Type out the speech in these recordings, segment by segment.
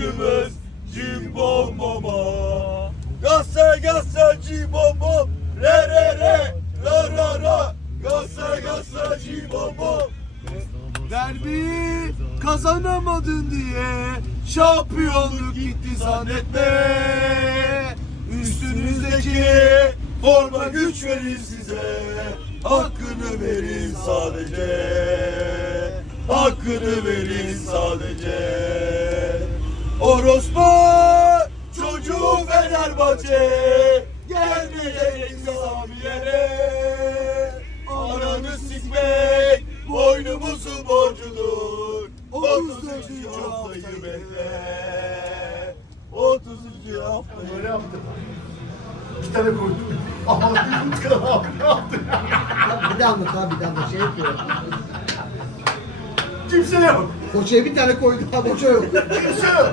hakkımız cimbom boma. Gasa gasa cimbom bom. Re re re. Ra ra ra. Gasa gasa cimbom bom. Derbi kazanamadın diye şampiyonluk gitti zannetme. Üstünüzdeki forma güç verir size. Hakkını verin sadece. Hakkını verin sadece. Orospu çocuğu Fenerbahçe. Gelmeyecek Samiye'ne. Ananı sikmek boynumuzun borcudur. 30. haftayı bekle. 30. haftayı Böyle yaptım. İki tane koydum. Ne yaptın? Bir daha anlat abi bir daha anlat. Şey yapıyor. Kimse yok. Koçaya bir tane koydu abi koça yok. Kimse yok.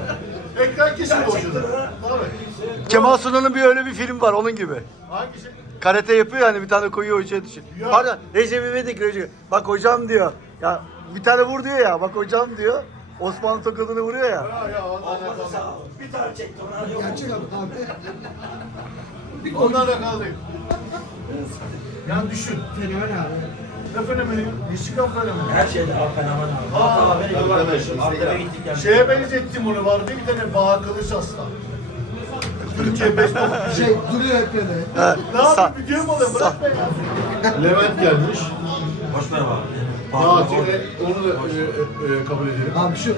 Ekran kesin boşadı. Tabii. Kemal Sunal'ın bir öyle bir film var onun gibi. Hangisi? Karate yapıyor yani bir tane koyuyor hocaya düşün. Ya. Pardon Recep İvedik Recep. Bak hocam diyor. Ya bir tane vur diyor ya. Bak hocam diyor. Osmanlı tokadını vuruyor ya. Ya ya ondan alakalı. Bir tane çektim lan yok. Gerçek abi abi. Ondan değil. Yani düşün. Fenomen abi. Ne fenomeni? Meksika fenomeni. Her şeyde abi fenomen abi. Aa, Hatta beni güvenmişim. Arkada gittik yani. Şeye benzettim onu vardı bir tane Bağ Kılıç Aslan. Türkiye best of. Şey duruyor ekranı. Ha, Ne yapayım video mu alayım? Bırak be ya. Levent gelmiş. Hoş ver abi. Fatih'e onu da e, e, e, kabul edelim. Abi şu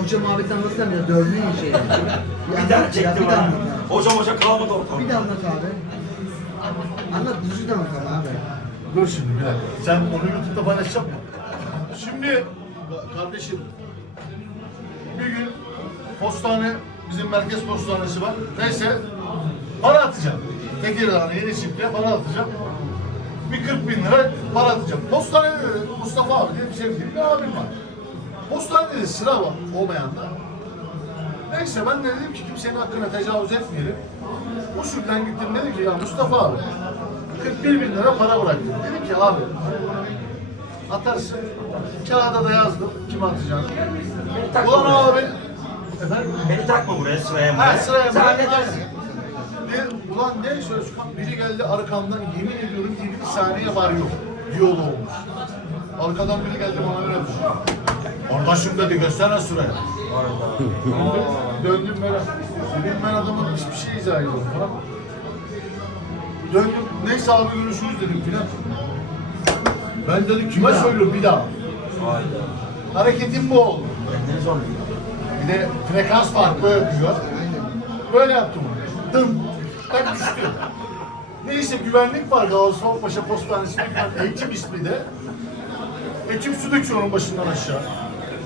Hoca muhabbeti anlatsana ya dövdüğün şey. Bir tane çektim abi. Hocam hocam kalmadı ortalıkta. Bir daha anlat abi. Anlat düzgün anlat abi. Dur şimdi bir dakika. Sen onu YouTube'da paylaşacak mısın? Şimdi ka- kardeşim bir gün postane bizim merkez postanesi var. Neyse para atacağım. Tekirdağ'a yeni çiftliğe para atacağım. Bir 40 bin lira para atacağım. Postanede de Mustafa abi diye bir sevdiğim bir abim var. Postanede de sıra var olmayanda. Neyse ben de dedim ki kimsenin hakkına tecavüz etmeyelim. Usulden gittim dedim ki ya Mustafa abi 41 bin lira para bıraktım. Dedim ki abi atarsın. Kağıda da yazdım kim atacağını. Beni takma Ulan buraya. abi efendim Beni takma buraya sıraya. Ha sıraya Sen bırak. halledersin. Ne, ulan ne söz biri geldi arkamdan yemin ediyorum 20 saniye var yok. Diyalog olmuş. Arkadan biri geldi bana öyle yapmış. Kardeşim dedi göstersene sıraya. Döndüm, döndüm böyle. Dedim ben adamın hiçbir şey izah ediyorum falan. Döndüm, neyse abi görüşürüz dedim filan. Ben dedim kime söylüyorum bir daha. Hayda. Hareketim bu oldu. Ne zor. Bir de frekans farklı yapıyor. Böyle yaptım. Dım. Tak düştü. Neyse güvenlik var Galatasaray Paşa Postanesi'nde. Hekim ismi de. Hekim su döküyor onun başından aşağı.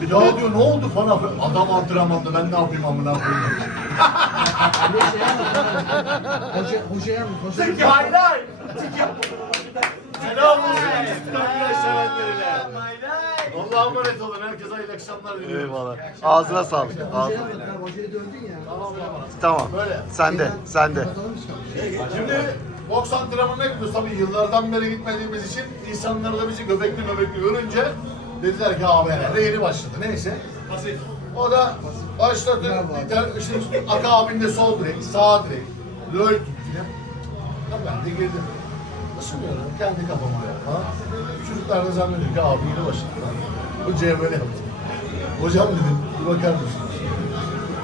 Bir daha diyor ne oldu falan. Adam antrenmanda ben ne yapayım amına koyayım. De şey. Hoca, hocaya anlat. Hoca hayır. Tık yapma. Selam olsun İstiklal sevenlerine. Allah'a emanet olun. Herkese hayırlı akşamlar diliyorum. Eyvallah. Ağzına sağlık. Hocaya Ağzına. abi. Hocaya dövdün ya. Tamam. Böyle. Sende. Sende. Kapatalım işte. Şimdi boks antrenmanına gidiyoruz. Tabii yıllardan beri gitmediğimiz için insanlar da bizi göbekli göbekli görünce dediler ki abi herhalde yeni başladı. Neyse. O da başladı. Bir tane işte Aka abinin de sol direk, sağ direk, löl. Tabii ben de girdim. Nasıl diyorum kendi kafama ya falan. Çocuklar da zannediyor ki abi yeni başladı. Hocaya böyle yaptım. Hocam dedim bir bakar mısınız?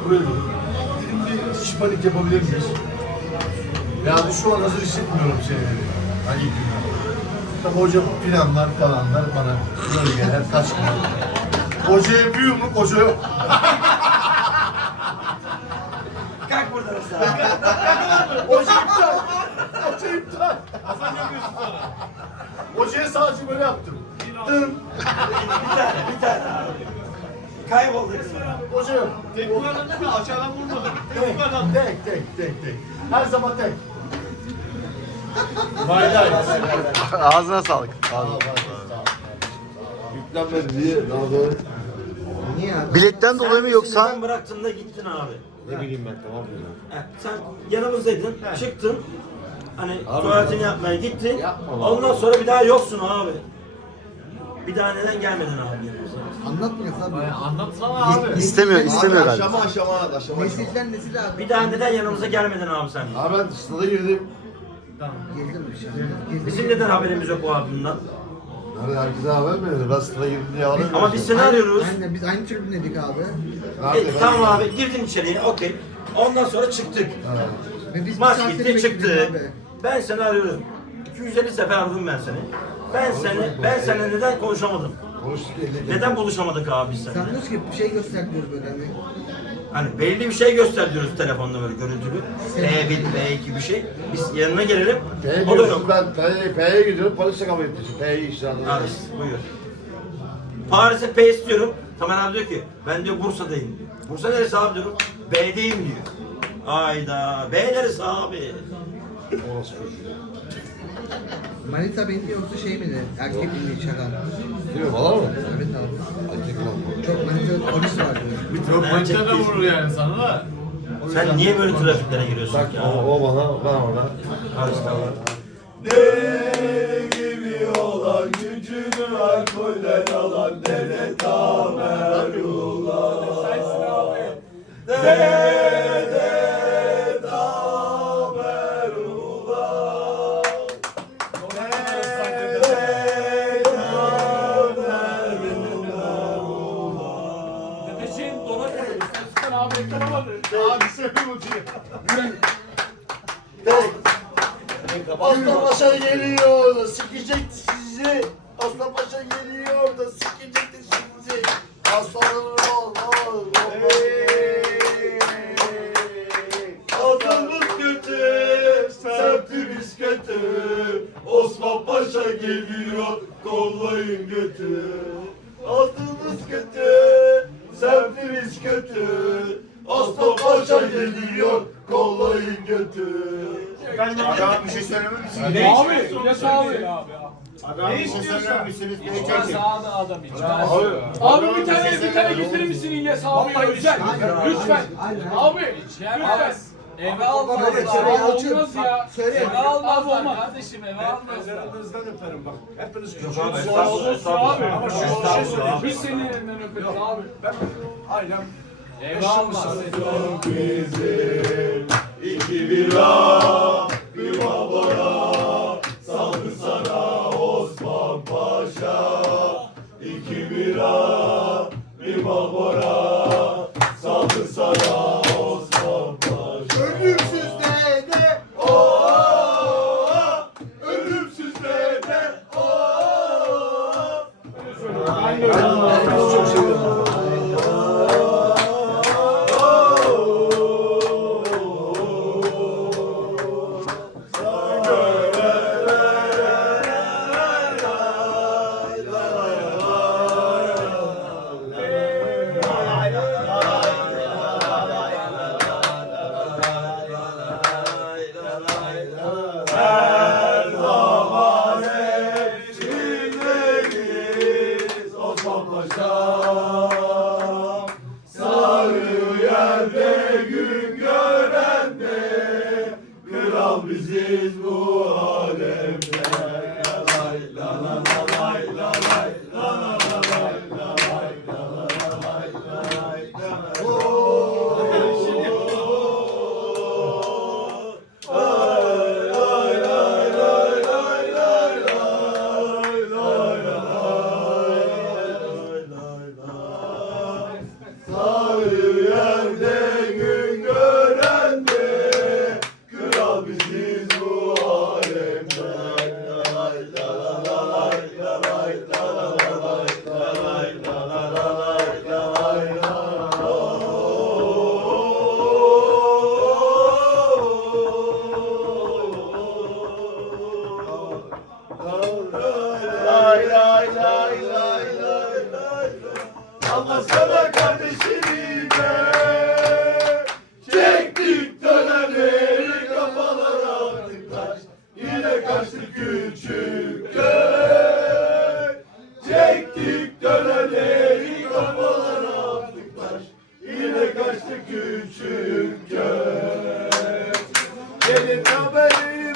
Buraya dedim. Dedim bir diş panik yapabilir miyiz? Yani şu an hazır hissetmiyorum seni dedi. Hani. Tabi hoca planlar falanlar bana kaçmıyor. Hoca yapıyor mu? Hoca yok. Kalk buradan sen. Hoca iptal. Hoca iptal. Hasan yapıyorsun. Hocaya sadece böyle yaptım. Dım. Bir tane bir tane abi. Kayboldu sonra. Hoca yok. Tek vuralım değil mi? Aşağıdan vurmadım. Tek, tek, tek, tek, tek. Her zaman tek. Vay vay. Ağzına sağlık. Ağzına. Yüklenmedi diye daha doğru. Niye abi? Biletten dolayı mı yoksa? Sen bıraktın da gittin abi. Ne bileyim ben tamam mı? Sen yanımızdaydın, çıktın. Hani Abi tuvaletini yapmaya gittin. Yapma lan. Ondan sonra bir daha yoksun abi. Bir daha neden gelmedin abi yanımıza? Anlatmıyorsun abi. Anlatsana abi. İstemiyor, istemiyor Abi galiba. aşama aşama aşama. Nesilden nesile abi. Bir daha neden yanımıza gelmedin abi sen? Abi ben stada girdim. Girdim bir şey. Bizim neden haberimiz yok o abimden? Nerede herkese haber mi verdi? Ben stada girdim diye haber Ama biz seni arıyoruz. Aynen biz aynı tribündeydik abi. E, tamam abi girdin içeriye okey. Ondan sonra çıktık. Ve biz Maç gitti bekledik çıktı. abi. Ben seni arıyorum. 250 sefer aradım ben seni. Ben seni, ben seninle neden konuşamadım? Konuştuk Neden buluşamadık abi biz seninle? Sanıyoruz ki bir şey gösteriyoruz böyle hani. Hani belli bir şey göster diyoruz telefonda böyle görüntülü. B1, B2 bir şey. Biz yanına gelelim. P'ye O da gidiyorsun yok. ben P'ye P'ye gidiyorum polisle kabul etti. P'yi işte Abi buyur. Paris'e P istiyorum. Tamer abi diyor ki ben diyor Bursa'dayım diyor. Bursa neresi abi diyorum. B'deyim diyor. Ayda B neresi abi? Orası çocuğu. Manita beni yoksa şey miydi? Erkek miydi? Değil mi? Valla mı? Evet abi. Erkek lan. Çok manita polis vardı. Çok manita da vurur yani sana da. Sen niye böyle trafiklere giriyorsun Bak ki o, o bana ben ona. Karıştı abi. Ne gibi olan gücünü alkolden alan dede tamerula. Dede Paşa geliyor, kollayın götü. Adımız kötü, semtimiz kötü. Osman Paşa geliyor, kollayın götü. Adam bir şey söylemem misin? Ne abi? Ne abi? Adam bir şey söylemem misiniz? Sağda adam için. Abi bir tane bir tane getirir misin İlyas abi? Lütfen. Lütfen. Abi. Lütfen. Eve almaz Söyle, söyle, Olmaz Yalçın. ya. Söyle. Eve almaz kardeşim eve almaz. Ellerinizden öperim bak. Hepiniz Yok abi estağfurullah. abi. Ama şu şey söyleyeyim. Biz senin elinden öperiz abi. Ben ailem Eve almaz. bizim iki bira bir babora Lay lay lay lay lay lay. Anlasana kardeşini de Çektik dönemleri kafalara attık taş. Yine kaçtık küçük köy Çektik dönemleri kafalara attık taş. Yine kaçtık küçük köy Gelin haberimi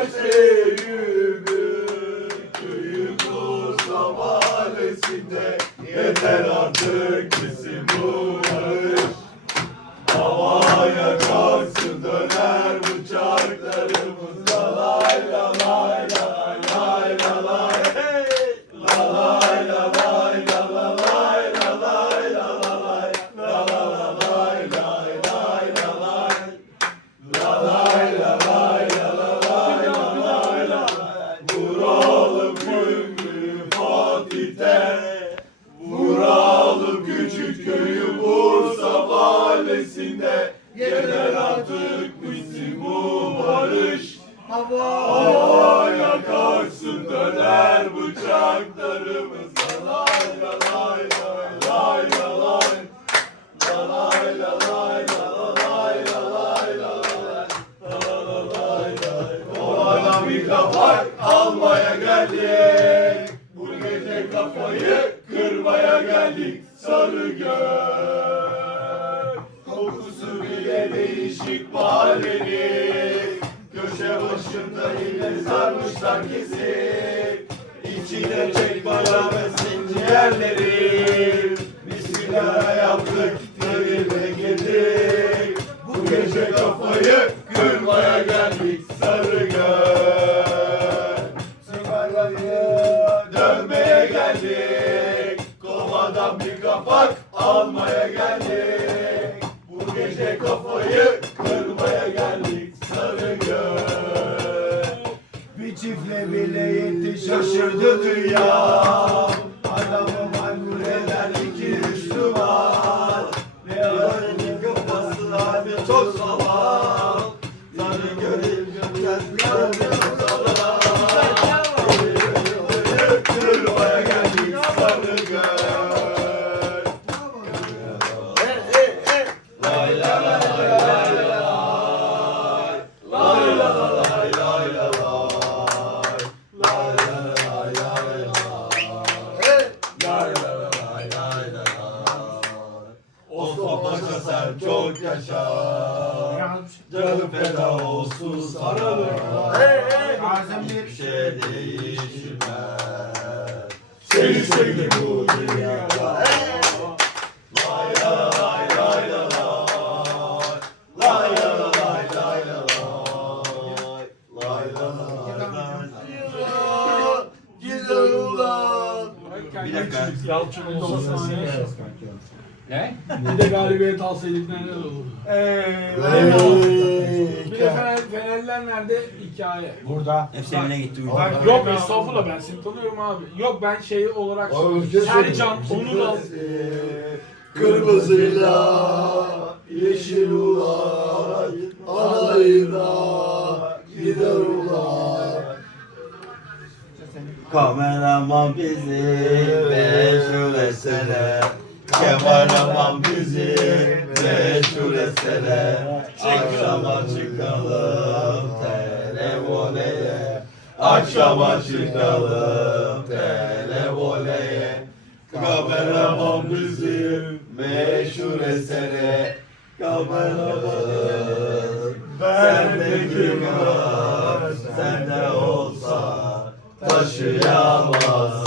pode ser. Çek bana besin ciğerleri Bismillah yaptık devirde girdik. Bu gece kafayı kırmaya geldik. Sarı çiftle bile yetiş Şaşırdı dünya. Yalçın'ın olmasın ya. Ne? Bir de galibiyet alsaydık neler olurdu? Eee. Bir de Fener, nerede? Hikaye. Burada. Hepsi evine gitti. uyudu. Bak, yok estağfurullah ben simtalıyorum abi. Yok ben şey olarak şey Sercan, söyleyeyim. Onur al. Eee, Kırmızıyla, yeşil ulan, analıyla gider o Kameraman bizi meşhur etsene Kameraman bizi meşhur etsene Akşama çıkalım televoleye. Akşama çıkalım televoleye. Kameraman bizi meşhur etsene Kameraman ben de kim var sende o taşıyamaz.